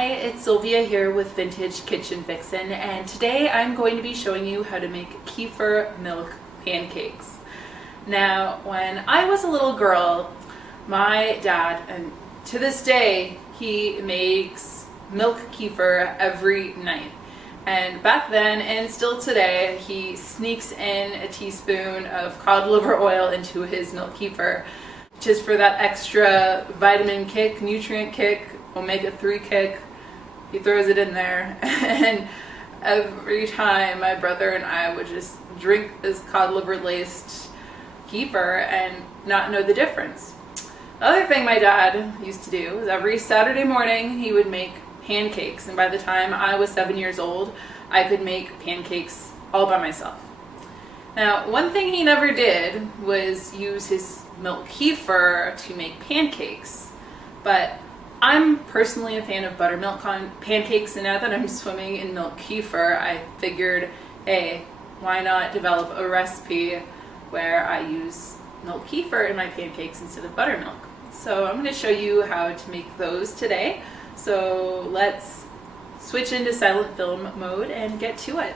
Hi, it's Sylvia here with Vintage Kitchen Vixen, and today I'm going to be showing you how to make kefir milk pancakes. Now, when I was a little girl, my dad, and to this day, he makes milk kefir every night. And back then, and still today, he sneaks in a teaspoon of cod liver oil into his milk kefir, just for that extra vitamin kick, nutrient kick, omega-3 kick. He throws it in there, and every time my brother and I would just drink this cod liver laced kefir and not know the difference. The other thing my dad used to do was every Saturday morning he would make pancakes, and by the time I was 7 years old I could make pancakes all by myself. Now, one thing he never did was use his milk kefir to make pancakes, but I'm personally a fan of buttermilk pancakes, and now that I'm swimming in milk kefir, I figured, hey, why not develop a recipe where I use milk kefir in my pancakes instead of buttermilk. So I'm going to show you how to make those today. So let's switch into silent film mode and get to it.